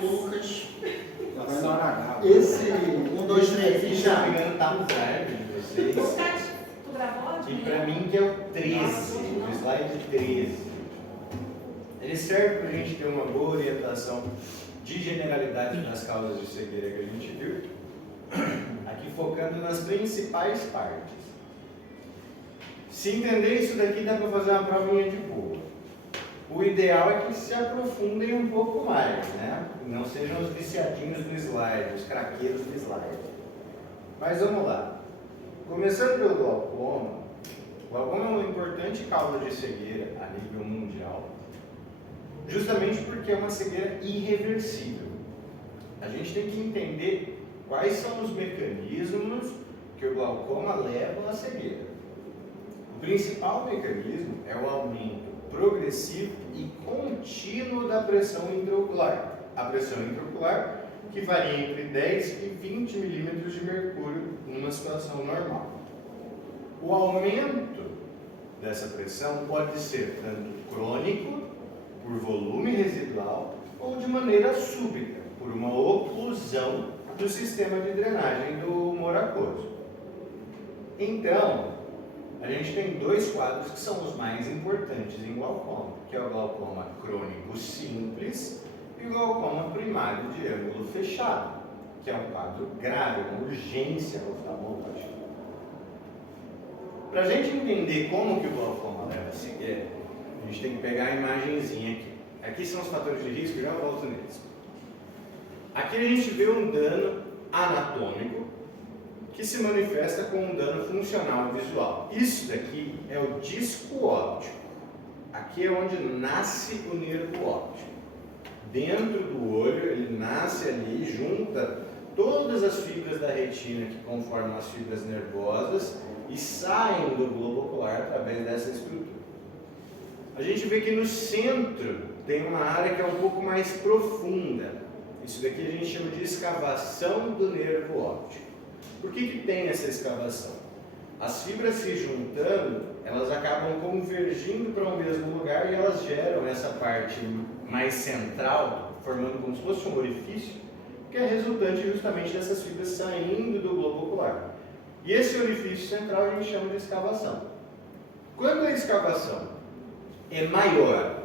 Lucas. Vai na hora H. Esse 1, 2, 3 e já. Tá no drive de vocês. Tu gravou? E pra mim que é o 13, o slide 13. Ele serve pra gente ter uma boa orientação de generalidade das causas de cegueira que a gente viu. Aqui focando nas principais partes. Se entender isso daqui, dá para fazer uma provinha de boa. O ideal é que se aprofundem um pouco mais, né? Não sejam os viciadinhos do slide, os craqueiros do slide. Mas vamos lá. Começando pelo glaucoma. O glaucoma é uma importante causa de cegueira a nível mundial, justamente porque é uma cegueira irreversível. A gente tem que entender quais são os mecanismos que o glaucoma leva à cegueira. O principal mecanismo é o aumento progressivo e contínuo da pressão intraocular. A pressão intraocular que varia entre 10 e 20 milímetros de mercúrio numa situação normal. O aumento dessa pressão pode ser tanto crônico, por volume residual, ou de maneira súbita, por uma oclusão do sistema de drenagem do humor aquoso. Então, a gente tem dois quadros que são os mais importantes em glaucoma, que é o glaucoma crônico simples e o glaucoma primário de ângulo fechado, que é um quadro grave, uma urgência oftalmológica. Para a gente entender como que o glaucoma leva a cegueira, a gente tem que pegar a imagenzinha aqui. Aqui são os fatores de risco, já volto neles. Aqui a gente vê um dano anatômico que se manifesta com um dano funcional visual. Isso daqui é o disco óptico. Aqui é onde nasce o nervo óptico. Dentro do olho, ele nasce ali, junta todas as fibras da retina que conformam as fibras nervosas e saem do globo ocular através dessa estrutura. A gente vê que no centro tem uma área que é um pouco mais profunda. Isso daqui a gente chama de escavação do nervo óptico. Por que tem essa escavação? As fibras se juntando, elas acabam convergindo para o mesmo lugar e elas geram essa parte mais central, formando como se fosse um orifício, que é resultante justamente dessas fibras saindo do globo ocular. E esse orifício central a gente chama de escavação. Quando a escavação é maior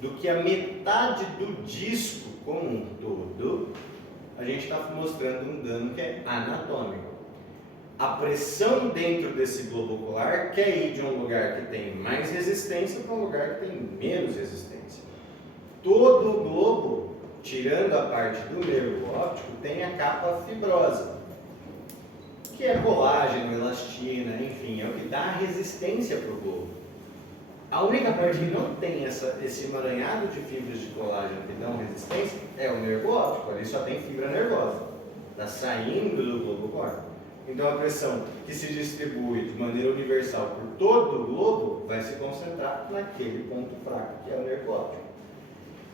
do que a metade do disco como um todo, a gente está mostrando um dano que é anatômico. A pressão dentro desse globo ocular quer ir de um lugar que tem mais resistência para um lugar que tem menos resistência. Todo o globo, tirando a parte do nervo óptico, tem a capa fibrosa, que é colágeno, elastina, enfim, é o que dá resistência para o globo. A única parte que não tem esse emaranhado de fibras de colágeno que dão resistência é o nervo óptico, ali só tem fibra nervosa, está saindo do globo ocular. Então a pressão que se distribui de maneira universal por todo o globo vai se concentrar naquele ponto fraco, que é o nervo óptico.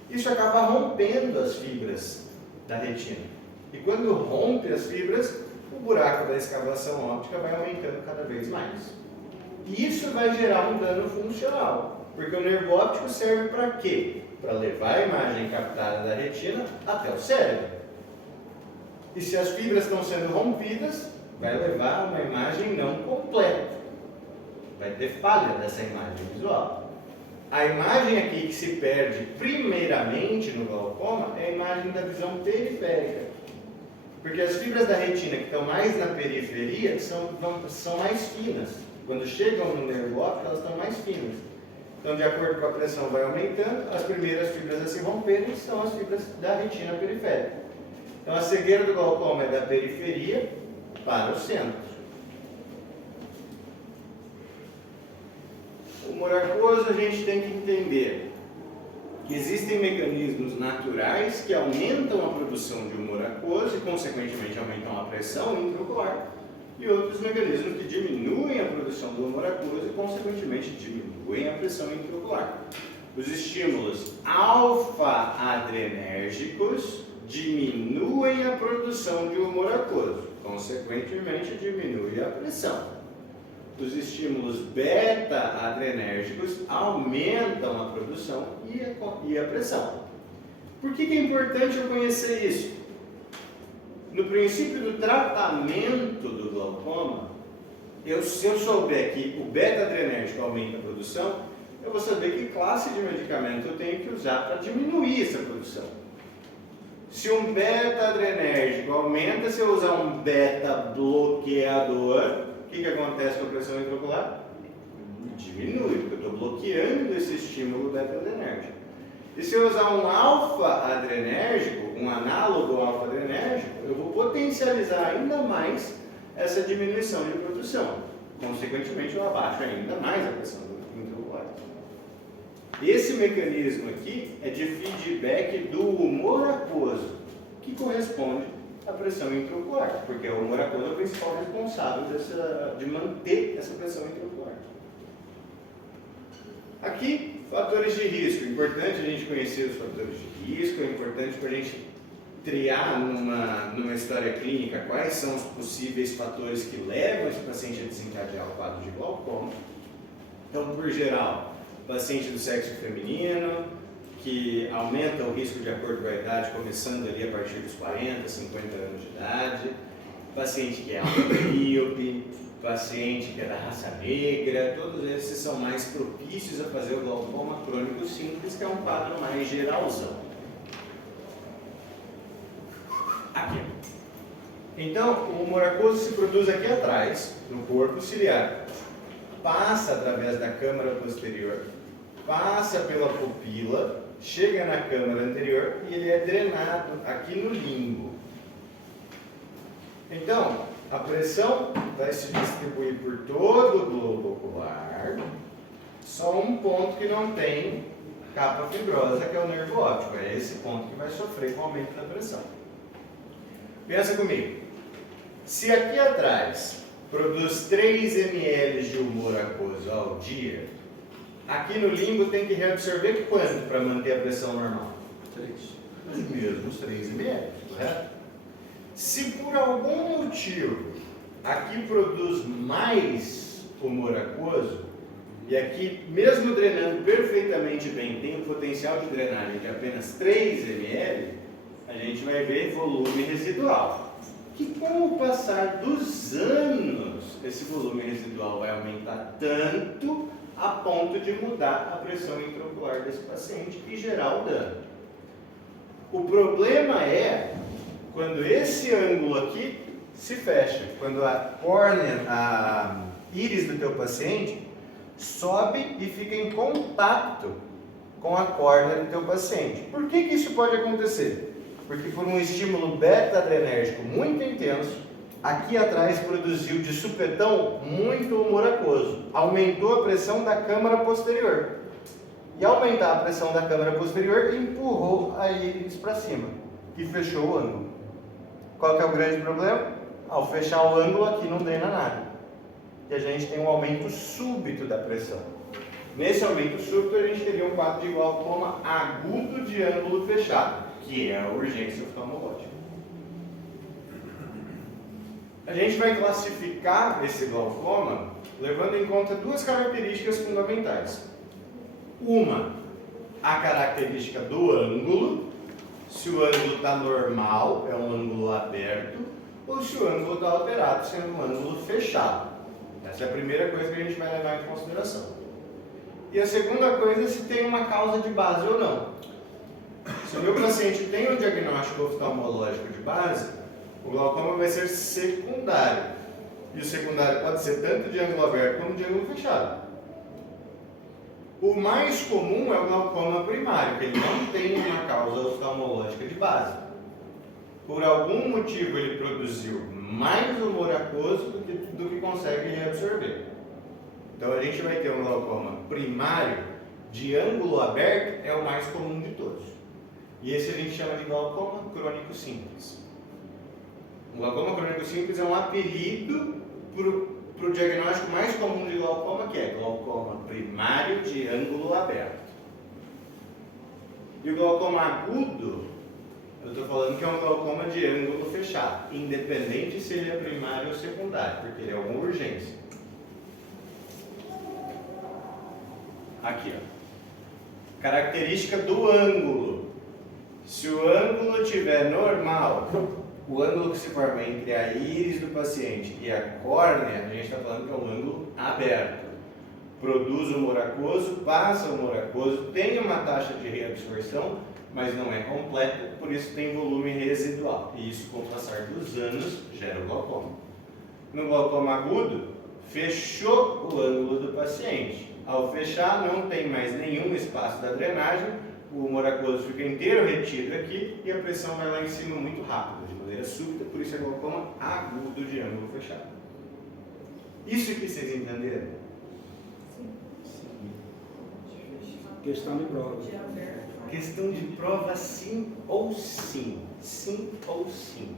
Isso acaba rompendo as fibras da retina. E quando rompe as fibras, o buraco da escavação óptica vai aumentando cada vez mais. E isso vai gerar um dano funcional, porque o nervo óptico serve para quê? Para levar a imagem captada da retina até o cérebro. E se as fibras estão sendo rompidas, vai levar a uma imagem não completa. Vai ter falha dessa imagem visual. A imagem aqui que se perde primeiramente no glaucoma é a imagem da visão periférica. Porque as fibras da retina que estão mais na periferia são mais finas. Quando chegam no nervo óptico, elas estão mais finas. Então, de acordo com a pressão vai aumentando, as primeiras fibras a se romperem são as fibras da retina periférica. Então, a cegueira do glaucoma é da periferia para o centro. O humor aquoso a gente tem que entender que existem mecanismos naturais que aumentam a produção de humor aquoso e, consequentemente, aumentam a pressão intraocular, e outros mecanismos que diminuem a produção do humor aquoso e, consequentemente, diminuem a pressão intraocular. Os estímulos alfa-adrenérgicos diminuem a produção de humor aquoso, consequentemente, diminui a pressão. Os estímulos beta-adrenérgicos aumentam a produção e a pressão. Por que é importante eu conhecer isso? No princípio do tratamento do glaucoma, se eu souber que o beta-adrenérgico aumenta a produção, eu vou saber que classe de medicamento eu tenho que usar para diminuir essa produção. Se um beta-adrenérgico aumenta, se eu usar um beta-bloqueador, o que acontece com a pressão intraocular? Diminui, porque eu estou bloqueando esse estímulo beta-adrenérgico. E se eu usar um alfa-adrenérgico, um análogo alfa-adrenérgico, eu vou potencializar ainda mais essa diminuição de produção. Consequentemente, eu abaixo ainda mais a pressão intraocular. Esse mecanismo aqui é de feedback do humor aquoso, que corresponde à pressão intraocular, porque o humor aquoso é o principal responsável de manter essa pressão intraocular. Aqui, fatores de risco. É importante a gente conhecer os fatores de risco, é importante para a gente triar numa história clínica quais são os possíveis fatores que levam esse paciente a desencadear o quadro de glaucoma. Então, por geral, paciente do sexo feminino, que aumenta o risco de acordo com a idade, começando ali a partir dos 40, 50 anos de idade, paciente que é míope, paciente que é da raça negra, todos esses são mais propícios a fazer o glaucoma crônico simples, que é um quadro mais geralzão. Aqui. Então, o humor aquoso se produz aqui atrás, no corpo ciliar, passa através da câmara posterior, passa pela pupila, chega na câmara anterior e ele é drenado aqui no limbo. Então, a pressão vai se distribuir por todo o globo ocular, só um ponto que não tem capa fibrosa, que é o nervo óptico. É esse ponto que vai sofrer com o aumento da pressão. Pensa comigo. Se aqui atrás produz 3 ml de humor aquoso ao dia, aqui no limbo tem que reabsorver quanto para manter a pressão normal? 3. Os mesmos 3 ml, correto? Se por algum motivo aqui produz mais humor aquoso, e aqui, mesmo drenando perfeitamente bem, tem um potencial de drenagem de apenas 3 ml, a gente vai ver volume residual. Que com o passar dos anos, esse volume residual vai aumentar tanto a ponto de mudar a pressão intraocular desse paciente e gerar o dano. O problema é quando esse ângulo aqui se fecha, quando a córnea, a íris do teu paciente sobe e fica em contato com a córnea do teu paciente. Por que isso pode acontecer? Porque por um estímulo beta-adrenérgico muito intenso, aqui atrás produziu de supetão muito humor aquoso, aumentou a pressão da câmara posterior. E ao aumentar a pressão da câmara posterior, empurrou a íris para cima e fechou o ângulo. Qual que é o grande problema? Ao fechar o ângulo aqui não drena nada. E a gente tem um aumento súbito da pressão. Nesse aumento súbito a gente teria um quadro de glaucoma agudo de ângulo fechado, que é a urgência oftalmológica. A gente vai classificar esse glaucoma levando em conta 2 características fundamentais. Uma, a característica do ângulo, se o ângulo está normal, é um ângulo aberto, ou se o ângulo está alterado, sendo um ângulo fechado. Essa é a primeira coisa que a gente vai levar em consideração. E a segunda coisa é se tem uma causa de base ou não. Se o meu paciente tem um diagnóstico oftalmológico de base, o glaucoma vai ser secundário. E o secundário pode ser tanto de ângulo aberto como de ângulo fechado. O mais comum é o glaucoma primário, que ele não tem uma causa oftalmológica de base. Por algum motivo ele produziu mais humor aquoso do que consegue reabsorver. Então a gente vai ter um glaucoma primário de ângulo aberto, é o mais comum de todos. E esse a gente chama de glaucoma crônico simples. O glaucoma crônico simples é um apelido para o diagnóstico mais comum de glaucoma, que é glaucoma primário de ângulo aberto. E o glaucoma agudo, eu estou falando que é um glaucoma de ângulo fechado, independente se ele é primário ou secundário, porque ele é uma urgência. Aqui, ó. Característica do ângulo. Se o ângulo estiver normal, o ângulo que se forma entre a íris do paciente e a córnea, a gente está falando que é um ângulo aberto. Produz o humor aquoso, passa o humor aquoso, tem uma taxa de reabsorção, mas não é completa, por isso tem volume residual. E isso, com o passar dos anos, gera o glaucoma. No glaucoma agudo, fechou o ângulo do paciente. Ao fechar, não tem mais nenhum espaço da drenagem, o humor aquoso fica inteiro retido aqui e a pressão vai lá em cima muito rápido, de maneira súbita, por isso é glaucoma agudo de ângulo fechado. Isso que vocês entenderam? Questão de prova. Questão de prova sim ou sim. Sim ou sim.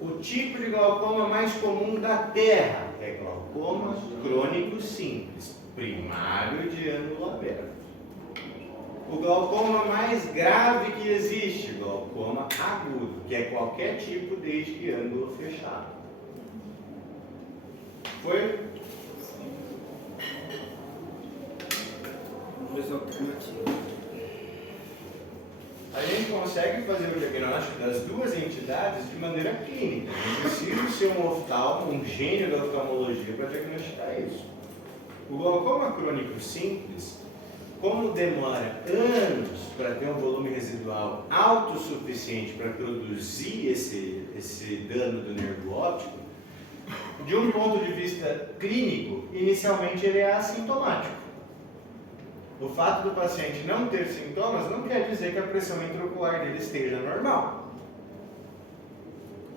O tipo de glaucoma mais comum da Terra é glaucoma crônico simples, primário de ângulo aberto. O glaucoma mais grave que existe, glaucoma agudo, que é qualquer tipo desde ângulo fechado. Foi? Duas alternativas. A gente consegue fazer o diagnóstico das duas entidades de maneira clínica. Não precisa ser um oftalmo, um gênio da oftalmologia para diagnosticar isso. O glaucoma crônico simples, como demora anos para ter um volume residual autossuficiente para produzir esse dano do nervo óptico, de um ponto de vista clínico, inicialmente ele é assintomático. O fato do paciente não ter sintomas não quer dizer que a pressão intraocular dele esteja normal.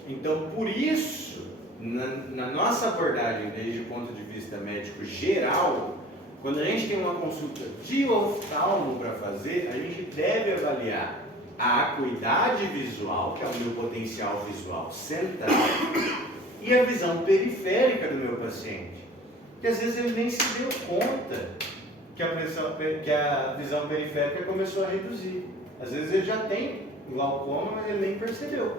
Então, por isso, na nossa abordagem, desde o ponto de vista médico geral, quando a gente tem uma consulta de oftalmo para fazer, a gente deve avaliar a acuidade visual, que é o meu potencial visual central, e a visão periférica do meu paciente. Porque às vezes ele nem se deu conta que a visão periférica começou a reduzir. Às vezes ele já tem glaucoma, mas ele nem percebeu.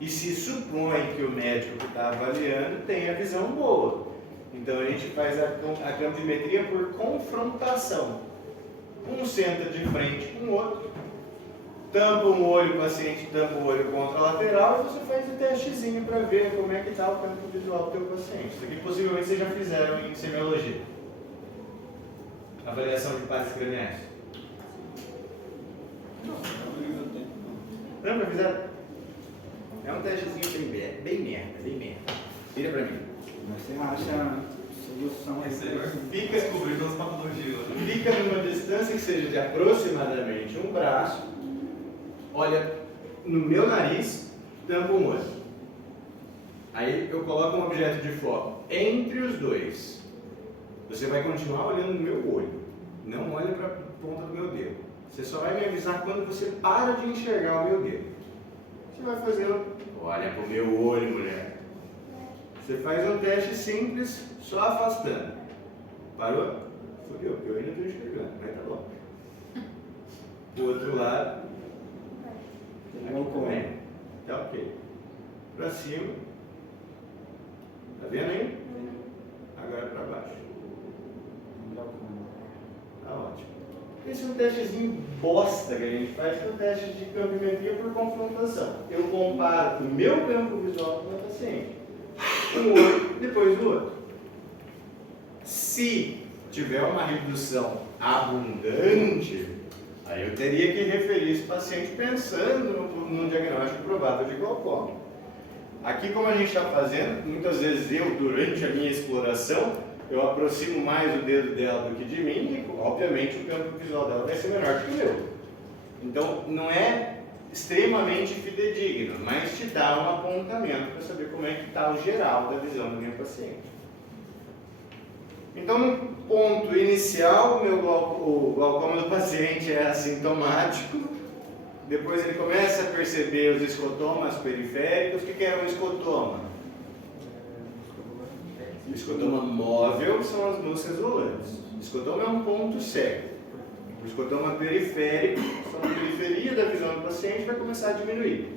E se supõe que o médico que está avaliando tem a visão boa. Então a gente faz a campimetria por confrontação. Um senta de frente com o outro, tampa um olho, o paciente tampa o olho contralateral e você faz o testezinho para ver como é que está o campo visual do teu paciente. Isso aqui possivelmente vocês já fizeram em semiologia. Avaliação de pares craniais. Não fizeram? É um testezinho bem merda. Vira pra mim. Mas você acha solução aí? Fica descobrindo as patologias. Fica numa distância que seja de aproximadamente um braço. Olha no meu nariz, tampa um olho. Aí eu coloco um objeto de foco entre os dois. Você vai continuar olhando no meu olho, não olha para a ponta do meu dedo. Você só vai me avisar quando você para de enxergar o meu dedo. Você vai fazendo, olha para o meu olho, mulher. Você faz um teste simples, só afastando. Parou? Fudeu, porque eu ainda estou enxergando, mas tá bom. Do outro lado, tá ok. Para cima, tá vendo aí? Agora para baixo. Tá ótimo. Esse é um testezinho bosta que a gente faz, que é o teste de campimetria por confrontação. Eu comparo o meu campo visual com o meu paciente. Um olho depois do outro. Se tiver uma redução abundante, aí eu teria que referir esse paciente pensando no diagnóstico provável de glaucoma. Aqui, como a gente está fazendo, muitas vezes eu, durante a minha exploração, eu aproximo mais o dedo dela do que de mim e, obviamente, o campo visual dela vai ser menor que o meu. Então, não é extremamente fidedigno, mas te dá um apontamento para saber como é que está o geral da visão do meu paciente. Então, no ponto inicial, o glaucoma do paciente é assintomático. Depois ele começa a perceber os escotomas periféricos. O que é um escotoma? O escotoma móvel são as músicas rolantes. O escotoma é um ponto cego. O escotoma periférico, só na periferia da visão do paciente, vai começar a diminuir.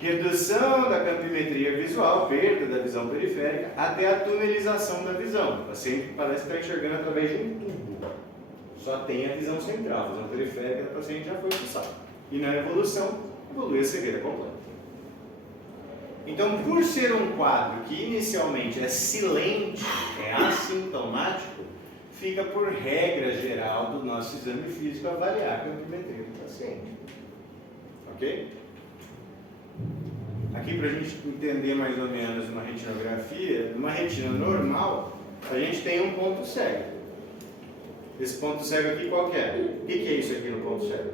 Redução da campimetria visual, perda da visão periférica, até a tunelização da visão. O paciente parece estar enxergando através de um tubo. Só tem a visão central, a visão periférica do paciente já foi pro saco. E na evolução, evolui a cegueira completa. Então, por ser um quadro que inicialmente é silente, é assintomático, fica por regra geral do nosso exame físico avaliar a campimetria do paciente. Ok? Aqui, para a gente entender mais ou menos uma retinografia, numa retina normal, a gente tem um ponto cego. Esse ponto cego aqui qual que é? O que é isso aqui no ponto cego?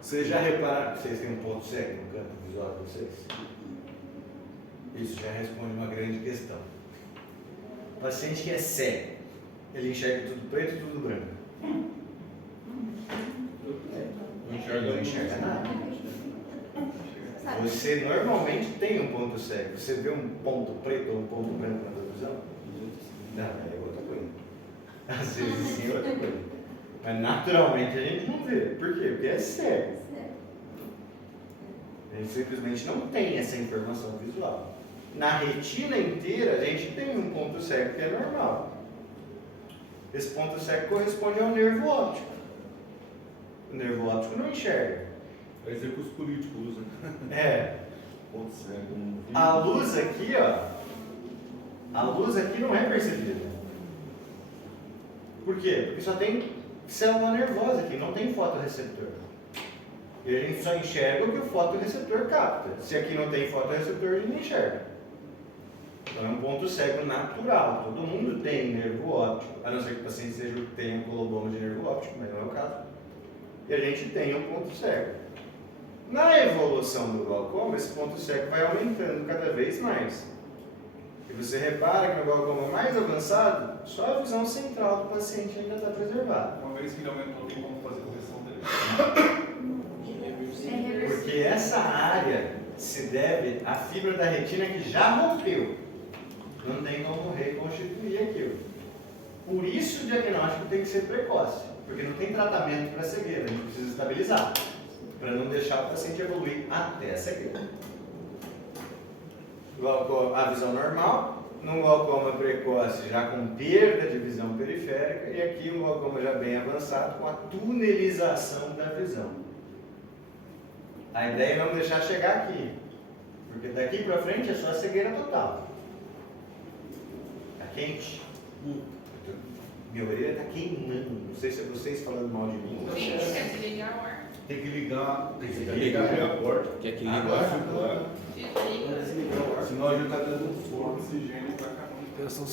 Vocês já repararam que vocês têm um ponto cego no campo visual de vocês? Isso já responde uma grande questão. O paciente que é cego, ele enxerga tudo preto e tudo branco? Não enxerga nada. Você normalmente tem um ponto cego. Você vê um ponto preto ou um ponto branco na televisão? Não, é outra coisa. Às vezes sim é outra coisa. Mas naturalmente a gente não vê. Por quê? Porque é cego. A gente simplesmente não tem essa informação visual. Na retina inteira a gente tem um ponto cego que é normal. Esse ponto cego corresponde ao nervo óptico. O nervo óptico não enxerga. É esse que os políticos usam. É. Ponto cego. A luz aqui, ó. A luz aqui não é percebida. Por quê? Porque só tem célula nervosa aqui, não tem fotorreceptor. E a gente só enxerga o que o fotorreceptor capta. Se aqui não tem fotorreceptor, a gente não enxerga. Então é um ponto cego natural. Todo mundo tem nervo óptico, a não ser que o paciente tenha um coloboma de nervo óptico, mas não é o caso. E a gente tem um ponto cego. Na evolução do glaucoma, esse ponto cego vai aumentando cada vez mais. E você repara que no glaucoma mais avançado, só a visão central do paciente ainda está preservada. Uma vez que ele aumentou, tem como fazer correção dele. Porque essa área se deve à fibra da retina que já rompeu. Não tem como reconstituir aquilo. Por isso o diagnóstico tem que ser precoce. Porque não tem tratamento para cegueira, a gente precisa estabilizar. Para não deixar o paciente evoluir até a cegueira. A visão normal, num glaucoma precoce já com perda de visão periférica, e aqui um glaucoma já bem avançado com a tunelização da visão. A ideia é não deixar chegar aqui, porque daqui para frente é só a cegueira total. Está quente? Minha orelha está queimando, não sei se é vocês falando mal de mim. Gente, quer desligar o ar? Tem que ligar a porta. Quer que Agora, liga? Desliga. senão a gente está dando um fogo. Oxigênio pra caramba.